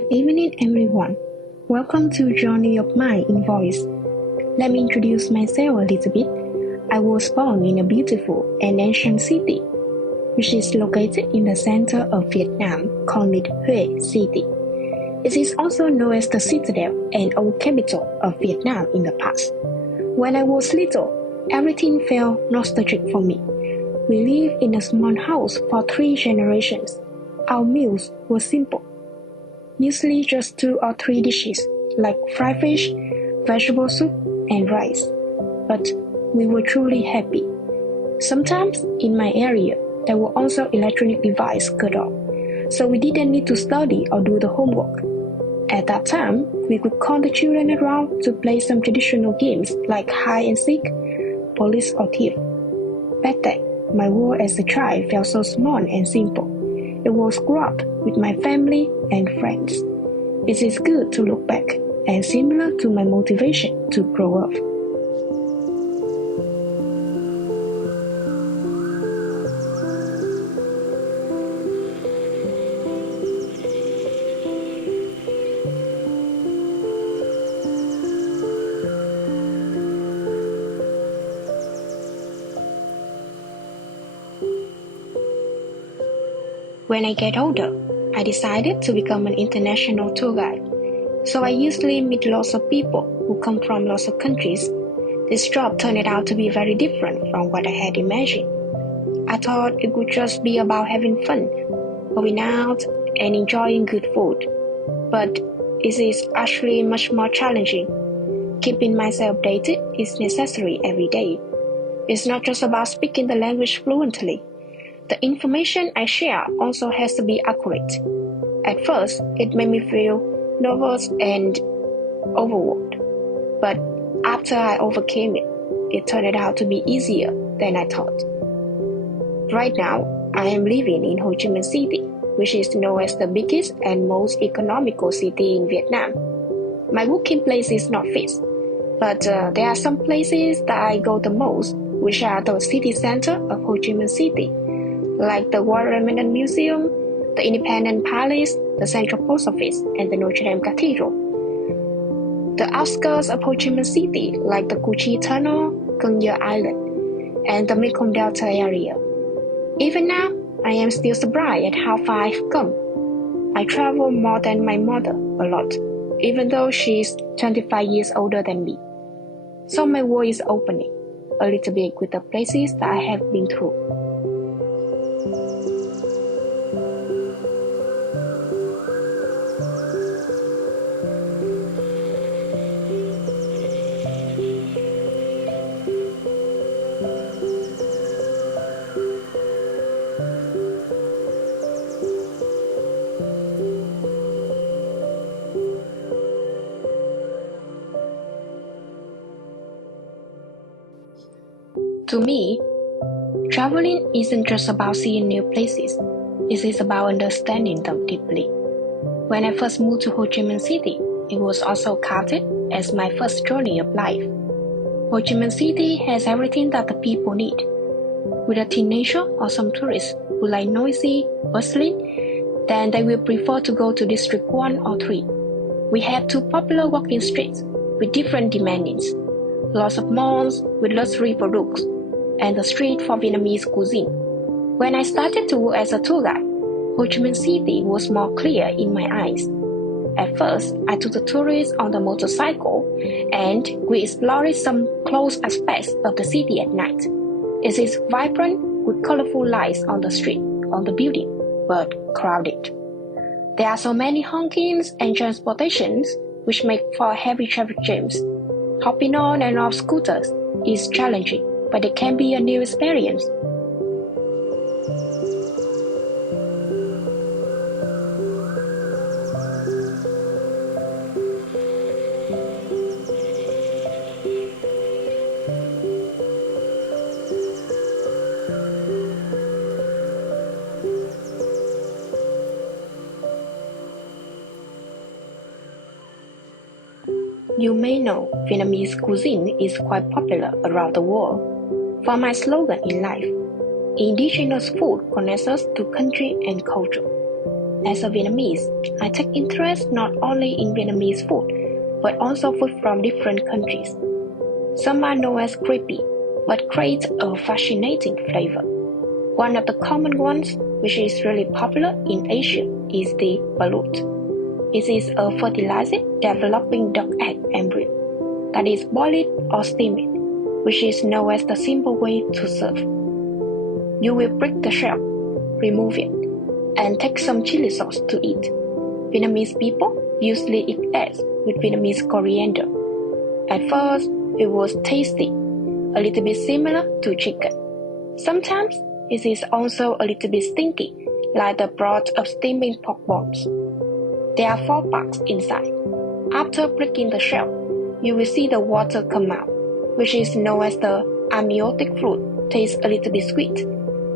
Good evening, everyone. Welcome to Journey of Mai in Voice. Let me introduce myself a little bit. I was born in a beautiful and ancient city, which is located in the center of Vietnam, called Hue City. It is also known as the citadel and old capital of Vietnam in the past. When I was little, everything felt nostalgic for me. We lived in a small house for 3 generations. Our meals were simple. Usually just 2 or 3 dishes, like fried fish, vegetable soup, and rice. But we were truly happy. Sometimes in my area, there were also electronic devices cut off, so we didn't need to study or do the homework. At that time, we could call the children around to play some traditional games like hide and seek, police or thief. Back then, my world as a child felt so small and simple. It was grew up with my family and friends. It is good to look back and similar to my motivation to grow up. When I get older, I decided to become an international tour guide. So I usually meet lots of people who come from lots of countries. This job turned out to be very different from what I had imagined. I thought it would just be about having fun, going out and enjoying good food. But it is actually much more challenging. Keeping myself updated is necessary every day. It's not just about speaking the language fluently. The information I share also has to be accurate. At first, it made me feel nervous and overwhelmed. But after I overcame it, it turned out to be easier than I thought. Right now, I am living in Ho Chi Minh City, which is known as the biggest and most economical city in Vietnam. My working place is not fixed, but there are some places that I go the most, which are the city center of Ho Chi Minh City, like the War Remnant Museum, the Independence Palace, the Central Post Office, and the Notre Dame Cathedral. The outskirts of Ho Chi Minh City, like the Cu Chi Tunnel, Cần Giờ Island, and the Mekong Delta area. Even now, I am still surprised at how far I've come. I travel more than my mother a lot, even though she is 25 years older than me. So my world is opening a little bit with the places that I have been through. To me, traveling isn't just about seeing new places, it is about understanding them deeply. When I first moved to Ho Chi Minh City, it was also counted as my first journey of life. Ho Chi Minh City has everything that the people need. With a teenager or some tourists who like noisy, bustling, then they will prefer to go to District 1 or 3. We have 2 popular walking streets with different demandings, lots of malls with luxury products, and the street for Vietnamese cuisine. When I started to work as a tour guide, Ho Chi Minh City was more clear in my eyes. At first, I took the tourists on the motorcycle and we explored some close aspects of the city at night. It is vibrant with colorful lights on the street, on the building, but crowded. There are so many honkings and transportations which make for heavy traffic jams. Hopping on and off scooters is challenging, but it can be a new experience. You may know Vietnamese cuisine is quite popular around the world. For my slogan in life, indigenous food connects us to country and culture. As a Vietnamese, I take interest not only in Vietnamese food, but also food from different countries. Some are known as creepy, but create a fascinating flavor. One of the common ones, which is really popular in Asia, is the balut. It is a fertilized developing duck egg embryo that is boiled or steamed, which is known as the simple way to serve. You will break the shell, remove it, and take some chili sauce to eat. Vietnamese people usually eat eggs with Vietnamese coriander. At first, it was tasty, a little bit similar to chicken. Sometimes it is also a little bit stinky, like the broth of steaming pork bones. There are 4 parts inside. After breaking the shell, you will see the water come out, which is known as the amniotic fluid. Tastes a little bit sweet,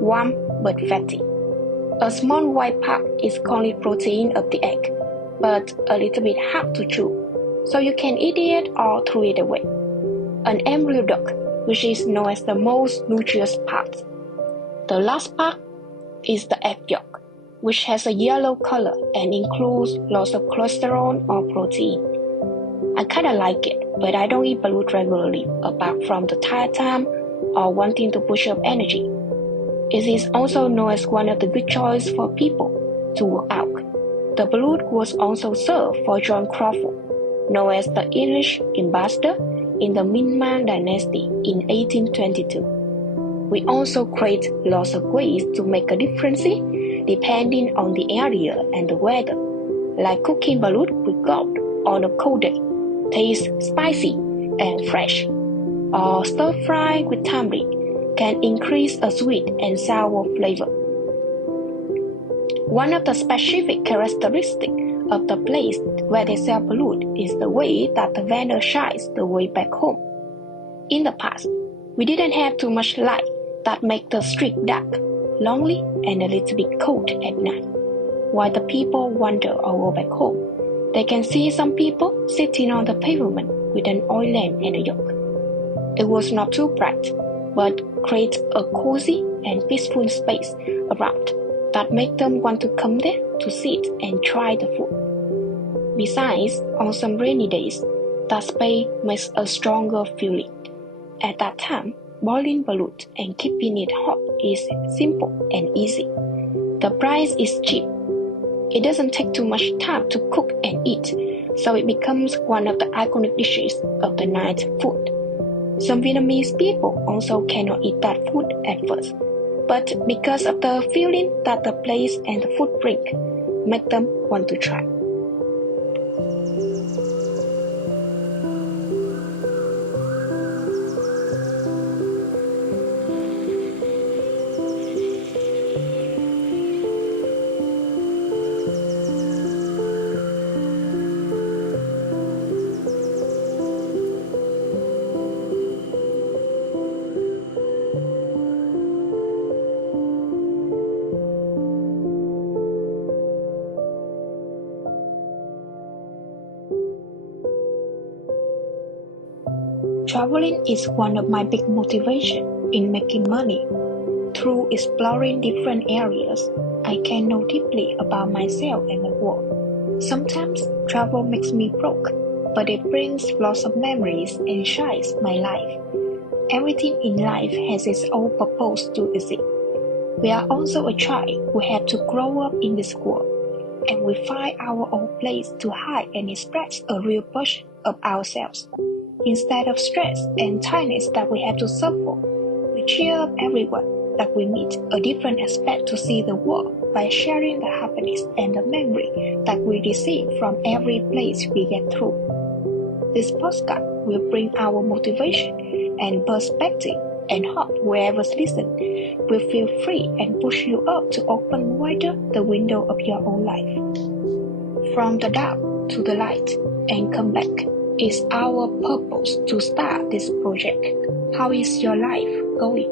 warm but fatty. A small white part is called the protein of the egg, but a little bit hard to chew, so you can eat it or throw it away. An embryo duck, which is known as the most nutritious part. The last part is the egg yolk, which has a yellow color and includes lots of cholesterol or protein. I kinda like it, but I don't eat balut regularly apart from the tired time or wanting to push up energy. It is also known as one of the good choices for people to work out. The balut was also served for John Crawford, known as the English ambassador in the Ming dynasty in 1822. We also create lots of ways to make a difference depending on the area and the weather, like cooking balut with goat on a cold day, tastes spicy and fresh, or stir-fry with tamarind can increase a sweet and sour flavor. One of the specific characteristics of the place where they sell balut is the way that the vendor shines the way back home. In the past, we didn't have too much light that make the street dark, lonely, and a little bit cold at night. While the people wander or go back home, they can see some people sitting on the pavement with an oil lamp and a yoke. It was not too bright, but create a cozy and peaceful space around that make them want to come there to sit and try the food. Besides, on some rainy days, that space makes a stronger feeling. At that time, boiling balut and keeping it hot is simple and easy. The price is cheap. It doesn't take too much time to cook and eat, so it becomes one of the iconic dishes of the night food. Some Vietnamese people also cannot eat that food at first, but because of the feeling that the place and the food bring, make them want to try. Traveling is one of my big motivations in making money. Through exploring different areas, I can know deeply about myself and the world. Sometimes travel makes me broke, but it brings lots of memories and shines my life. Everything in life has its own purpose to exist. We are also a child who have to grow up in this world, and we find our own place to hide and express a real version of ourselves. Instead of stress and tiredness that we have to suffer, we cheer up everyone that we meet a different aspect to see the world by sharing the happiness and the memory that we receive from every place we get through. This postcard will bring our motivation and perspective and hope whoever's listen will feel free and push you up to open wider the window of your own life. From the dark to the light and come back. It's our purpose to start this project. How is your life going?